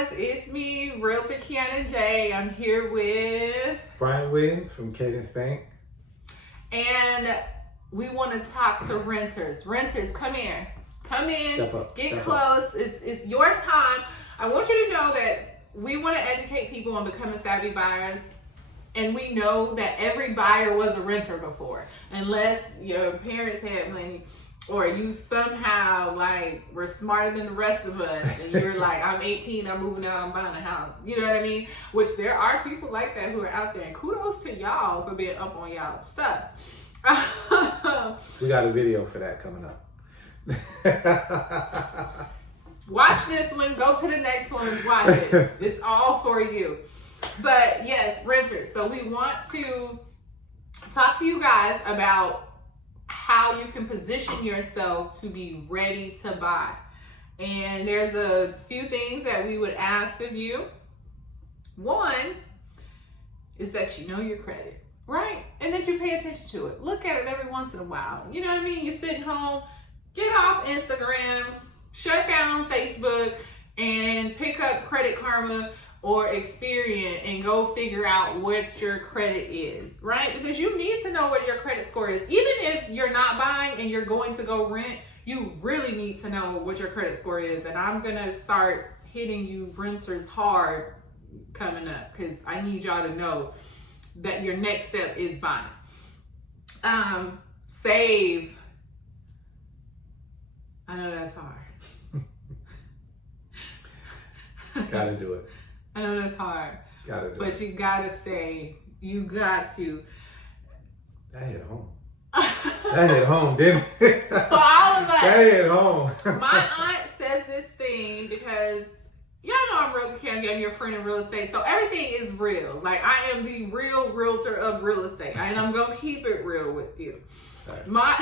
It's me, Realtor Kiana J. I'm here with Brian Williams from Cadence Bank. And we want to talk to renters. Renters, come here. Come in, Step up, get step close. up. It's your time. I want you to know that we want to educate people on becoming savvy buyers. And we know that every buyer was a renter before, unless your parents had money or you somehow were smarter than the rest of us and you're like, I'm 18, I'm moving out, I'm buying a house. You know what I mean? Which there are people like that who are out there, and kudos to y'all for being up on y'all stuff. We got a video for that coming up. Watch this one, go to the next one, watch it. It's all for you. But yes, renters. So we want to talk to you guys about how you can position yourself to be ready to buy. And there's a few things that we would ask of you. One is that you know your credit, right? And that you pay attention to it. Look at it every once in a while. You know what I mean? You're sitting home, get off Instagram, shut down Facebook, and pick up Credit Karma or Experian and go figure out what your credit is, right? Because you need to know what your credit score is. Even if you're not buying and you're going to go rent, you really need to know what your credit score is. And I'm gonna start hitting you renters hard coming up because I need y'all to know that your next step is buying. Save. I know that's hard. Gotta do it. I know that's hard. Gotta do it. But you gotta save. You got to. That hit home. That hit home, didn't it? For all of us. That hit home. My aunt says this thing because y'all know I'm Realtor Kiana. I'm your friend in real estate. So everything is real. Like, I am the real realtor of real estate. And I'm going to keep it real with you. Right. My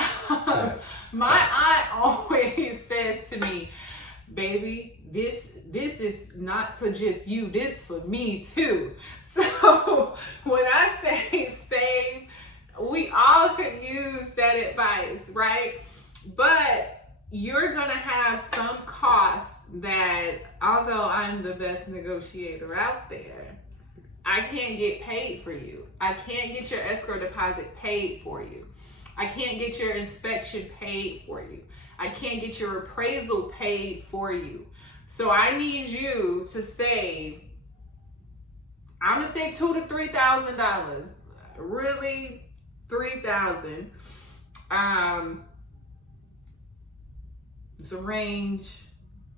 aunt always says to me, baby, this is not to just you, this for me too. So when I say save, we all could use that advice, right? But you're gonna have some costs that, although I'm the best negotiator out there, I can't get paid for you. I can't get your escrow deposit paid for you. I can't get your inspection paid for you. I can't get your appraisal paid for you. So I need you to save, I'm gonna say $2,000 to $3,000. Really, $3,000. It's a range.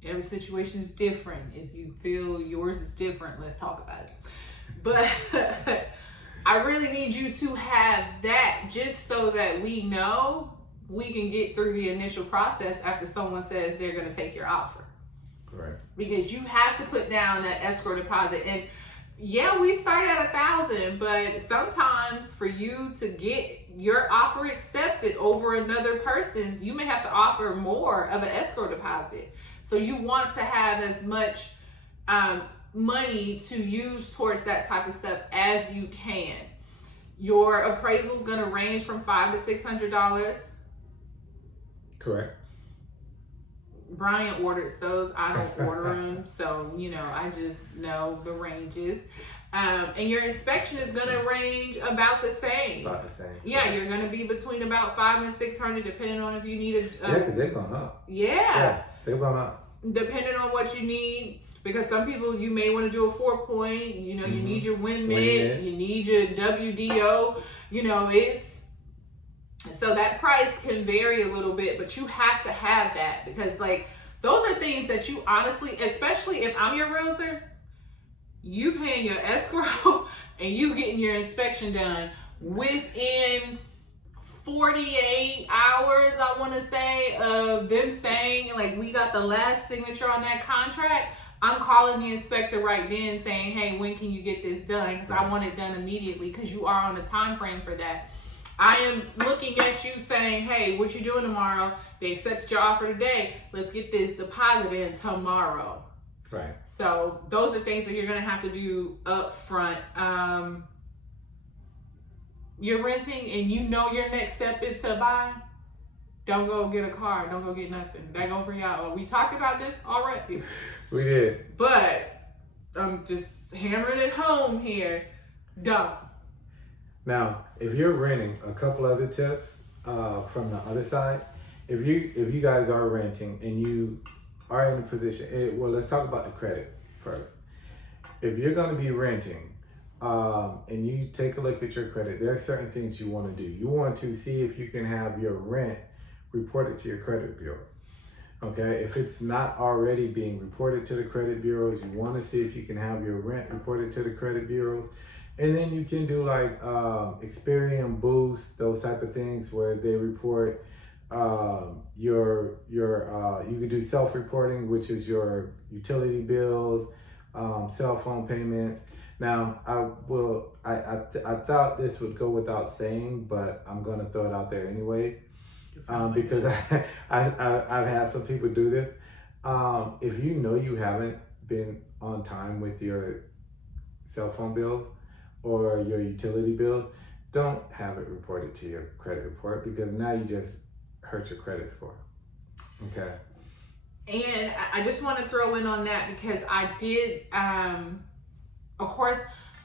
Every situation is different. If you feel yours is different, let's talk about it. But I really need you to have that just so that we know we can get through the initial process after someone says they're going to take your offer. Right. Because you have to put down that escrow deposit. And yeah, we start at $1,000, but sometimes for you to get your offer accepted over another person's, you may have to offer more of an escrow deposit. So you want to have as much money to use towards that type of stuff as you can. Your appraisal is going to range from $500 to $600. Correct. Brian orders those. I don't order them. So, I just know the ranges. And your inspection is going to range about the same. About the same. Yeah, right. You're going to be between about $500 and $600, depending on if you need a. Yeah, because they're going up. Yeah, they're going up. Depending on what you need. Because some people, you may want to do a 4-point. You need your WinMid. You need your WDO. So that price can vary a little bit, but you have to have that because those are things that you honestly, especially if I'm your realtor, you paying your escrow and you getting your inspection done within 48 hours, I want to say, of them saying we got the last signature on that contract. I'm calling the inspector right then saying, hey, when can you get this done? Because I want it done immediately because you are on a time frame for that. I am looking at you saying, hey, what you doing tomorrow? They accepted your offer today. Let's get this deposit in tomorrow. Right. So those are things that you're going to have to do up front. You're renting and you know your next step is to buy. Don't go get a car. Don't go get nothing. That go for y'all. We talked about this already. We did. But I'm just hammering it home here. Don't. Now, if you're renting, a couple other tips from the other side. If you guys are renting and you are in a position, well, let's talk about the credit first. If you're going to be renting and you take a look at your credit, there are certain things you want to do. You want to see if you can have your rent reported to your credit bureau. Okay, if it's not already being reported to the credit bureaus, you want to see if you can have your rent reported to the credit bureaus. And then you can do like Experian Boost, those type of things where they report you can do self-reporting, which is your utility bills, cell phone payments. Now, I thought this would go without saying, but I'm gonna throw it out there anyways, because I've had some people do this. If you know you haven't been on time with your cell phone bills or your utility bills, don't have it reported to your credit report, because now you just hurt your credit score. Okay. And I just want to throw in on that because I did, of course,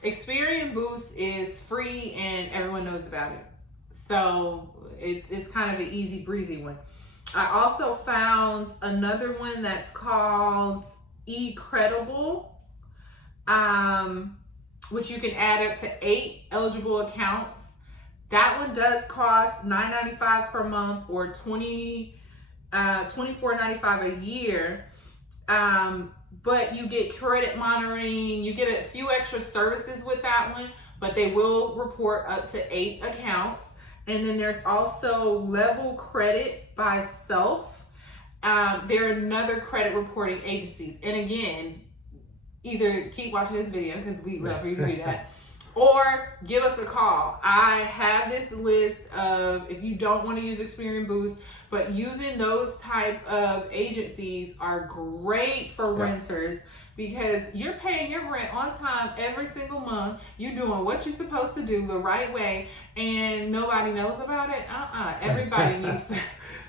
Experian Boost is free and everyone knows about it. So it's kind of an easy breezy one. I also found another one that's called eCredible, which you can add up to 8 eligible accounts. That one does cost $9.95 per month or $24.95 a year. But you get credit monitoring, you get a few extra services with that one, but they will report up to 8 accounts. And then there's also Level Credit by Self. They're another credit reporting agencies. And again, either keep watching this video because we love for you to do that, or give us a call. I have this list of, if you don't want to use Experian Boost, but using those type of agencies are great for renters, because you're paying your rent on time every single month. You're doing what you're supposed to do the right way, and nobody knows about it. Everybody needs to.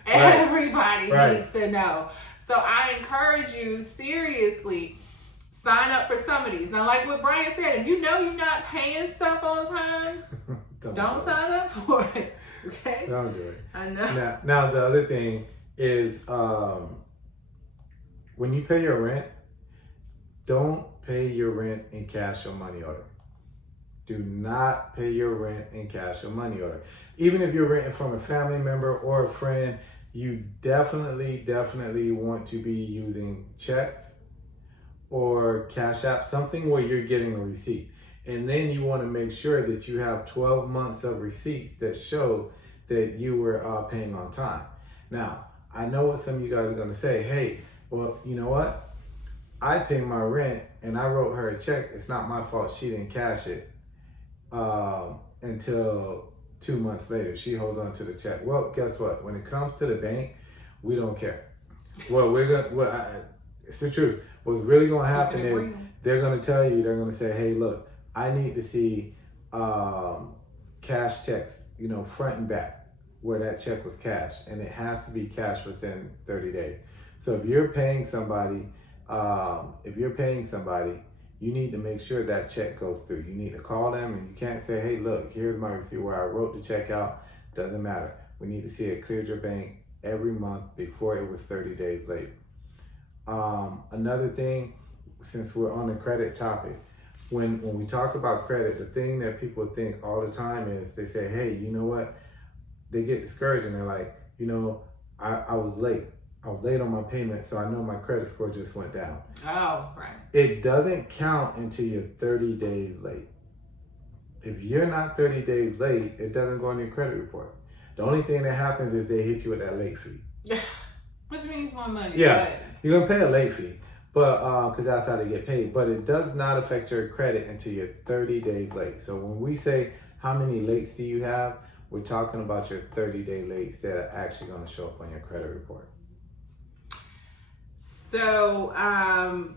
Everybody needs to know. So I encourage you, seriously, sign up for some of these. Now, like what Brian said, if you know you're not paying stuff on time, don't sign up for it. Okay? Don't do it. I know. Now the other thing is, when you pay your rent, don't pay your rent in cash or money order. Do not pay your rent in cash or money order. Even if you're renting from a family member or a friend, you definitely want to be using checks or Cash App, something where you're getting a receipt. And then you want to make sure that you have 12 months of receipts that show that you were paying on time. Now, I know what some of you guys are going to say. Hey, well, you know what? I pay my rent and I wrote her a check. It's not my fault she didn't cash it until 2 months later. She holds on to the check. Well, guess what? When it comes to the bank, we don't care. It's the truth. What's really going to happen is they're going to tell you, they're going to say, hey, look, I need to see cash checks, front and back, where that check was cashed. And it has to be cashed within 30 days. So if you're paying somebody, you need to make sure that check goes through. You need to call them, and you can't say, hey, look, here's my receipt where I wrote the check out. Doesn't matter. We need to see it cleared your bank every month before it was 30 days late. Another thing, since we're on the credit topic, when we talk about credit, the thing that people think all the time is they say, hey, you know what? They get discouraged and they're like, I was late. I was late on my payment, so I know my credit score just went down. Oh, right. It doesn't count until you're 30 days late. If you're not 30 days late, it doesn't go on your credit report. The only thing that happens is they hit you with that late fee. Which means more money. Yeah, but you're gonna pay a late fee, but because that's how they get paid. But it does not affect your credit until you're 30 days late. So when we say how many lates do you have, we're talking about your 30-day lates that are actually gonna show up on your credit report. So, and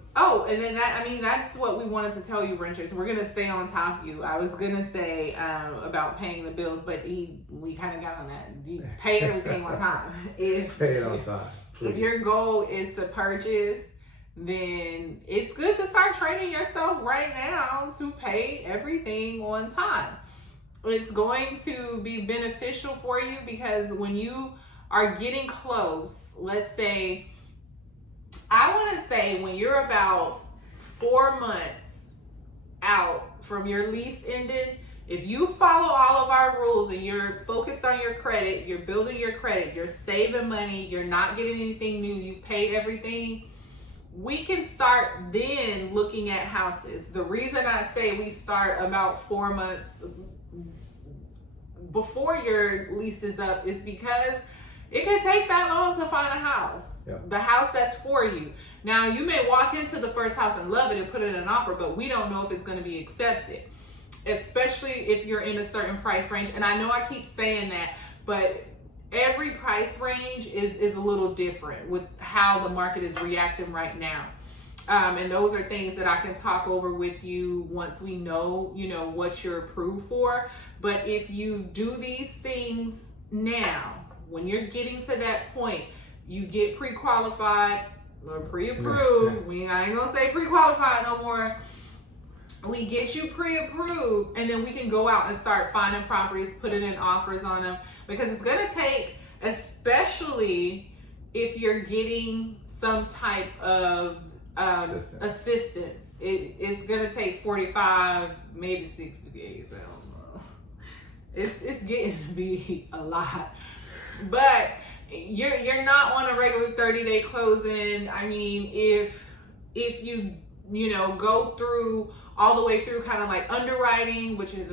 then that's what we wanted to tell you, renters. We're going to stay on top of you. I was going to say about paying the bills, but we kind of got on that. You pay everything on time. Pay it on time, please. If your goal is to purchase, then it's good to start training yourself right now to pay everything on time. It's going to be beneficial for you because when you are getting close, let's say, I want to say when you're about 4 months out from your lease ended, if you follow all of our rules and you're focused on your credit, you're building your credit, you're saving money, you're not getting anything new, you've paid everything, we can start then looking at houses. The reason I say we start about 4 months before your lease is up is because it can take that long to find a house. Yep. The house that's for you. Now, you may walk into the first house and love it and put in an offer, but we don't know if it's going to be accepted, especially if you're in a certain price range. And I know I keep saying that, but every price range is a little different with how the market is reacting right now. And those are things that I can talk over with you once we know, what you're approved for. But if you do these things now, when you're getting to that point, you get pre-qualified or pre-approved. I ain't gonna say pre-qualified no more. We get you pre-approved, and then we can go out and start finding properties, putting in offers on them, because it's gonna take, especially if you're getting some type of assistance. It's gonna take 45, maybe 60 days. I don't know. It's getting to be a lot, but you're not on a regular 30-day closing. I mean, if you go through all the way through kind of like underwriting, which is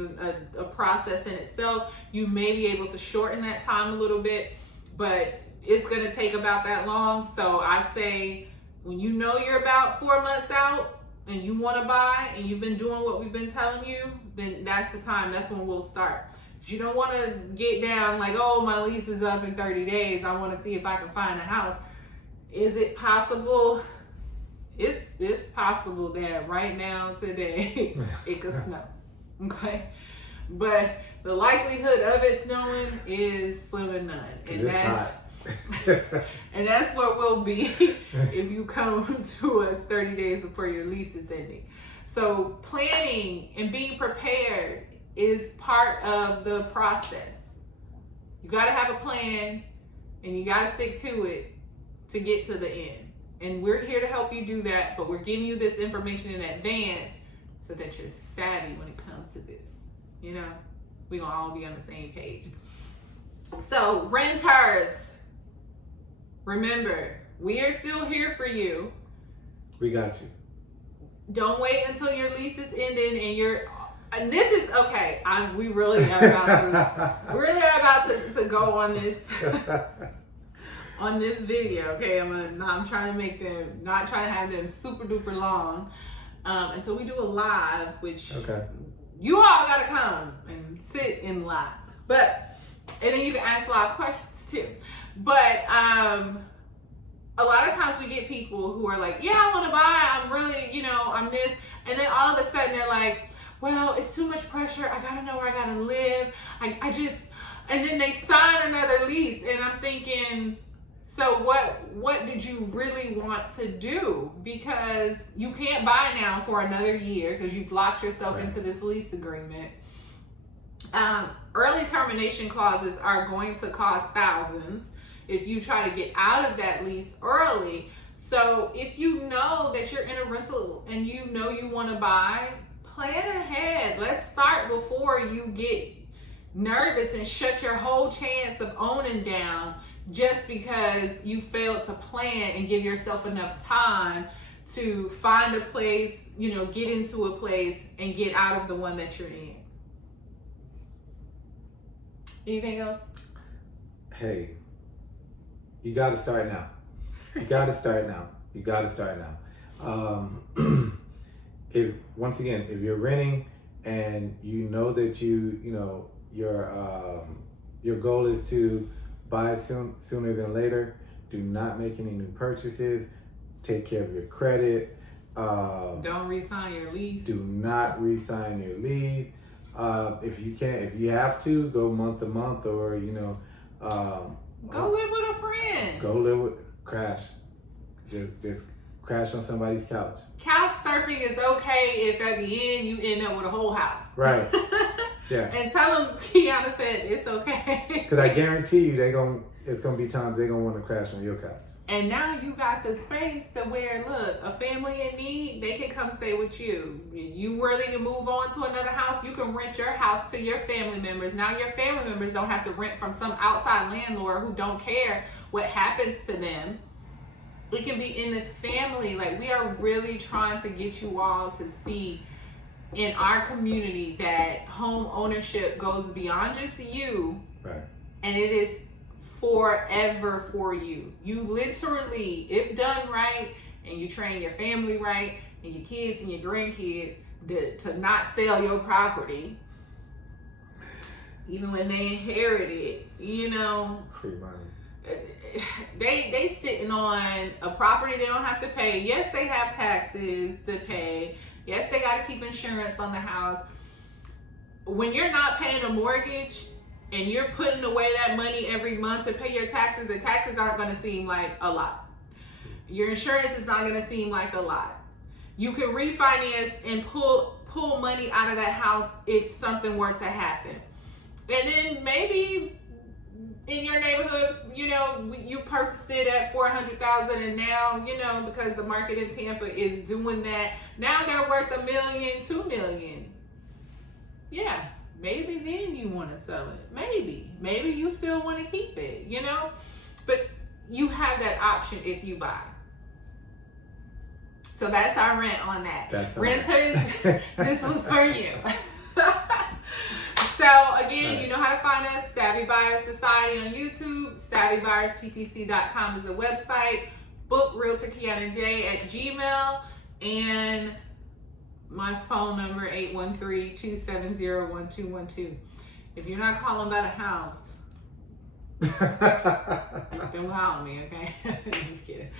a process in itself, you may be able to shorten that time a little bit, but it's going to take about that long. So I say, when you know you're about 4 months out and you want to buy and you've been doing what we've been telling you, then that's the time. That's when we'll start. You don't want to get down like, oh, my lease is up in 30 days. I want to see if I can find a house. Is it possible? It's possible that right now, today, it could snow. Okay? But the likelihood of it snowing is slim and none. And that's what we'll be if you come to us 30 days before your lease is ending. So planning and being prepared is part of the process. You got to have a plan and you got to stick to it to get to the end. And we're here to help you do that, but we're giving you this information in advance so that you're savvy when it comes to this. We're going to all be on the same page. So, renters, remember, we are still here for you. We got you. Don't wait until your lease is ending and this is okay. We really are about to go on this on this video. Okay, I'm trying to make them, not trying to have them super duper long until we do a live, which you all gotta come and sit in live. And then you can ask live questions too. But a lot of times we get people who are like, yeah, I want to buy. I'm really, I'm this, and then all of a sudden they're like, well, it's too much pressure. I gotta know where I gotta live. And then they sign another lease, and I'm thinking, so what did you really want to do? Because you can't buy now for another year because you've locked yourself into this lease agreement. Early termination clauses are going to cost thousands if you try to get out of that lease early. So if you know that you're in a rental and you know you want to buy, plan ahead. Let's start before you get nervous and shut your whole chance of owning down just because you failed to plan and give yourself enough time to find a place, get into a place and get out of the one that you're in. Anything else? Hey, you got to start now. You got to start now. If you're renting and you know that your goal is to buy sooner than later, do not make any new purchases. Take care of your credit. Don't re-sign your lease. Do not re-sign your lease. If you have to, go month to month, or go live with a friend. Crash. Just crash on somebody's couch. Couch surfing is okay if at the end you end up with a whole house. Right. Yeah. And tell them Kiana said it's okay. Because I guarantee you, it's gonna be times they're gonna want to crash on your couch. And now you got the space to where, look, a family in need, they can come stay with you. You ready to move on to another house, you can rent your house to your family members. Now your family members don't have to rent from some outside landlord who don't care what happens to them. It can be in the family. Like, we are really trying to get you all to see in our community that home ownership goes beyond just you. Right. And it is forever for you. You literally, if done right, and you train your family right, and your kids and your grandkids to not sell your property, even when they inherit it, you know, Free money. they sitting on a property they don't have to pay. Yes, they have taxes to pay. Yes, they got to keep insurance on the house. When you're not paying a mortgage and you're putting away that money every month to pay your taxes, the taxes aren't going to seem like a lot. Your insurance is not going to seem like a lot. You can refinance and pull money out of that house if something were to happen. And then maybe in your neighborhood, you know, you purchased it at $400,000, and now, you know, because the market in Tampa is doing that, now they're worth $1 million, $2 million. Yeah, maybe then you want to sell it. Maybe you still want to keep it, you know, but you have that option if you buy. So that's our rant on that. Renters, this was for you. So again, you know how to find us. Savvy Buyers Society on YouTube. SavvyBuyersPPC.com is the website. Book Realtor Kiana J at Gmail. And my phone number 813-270-1212. If you're not calling about a house, don't call me, okay? Just kidding.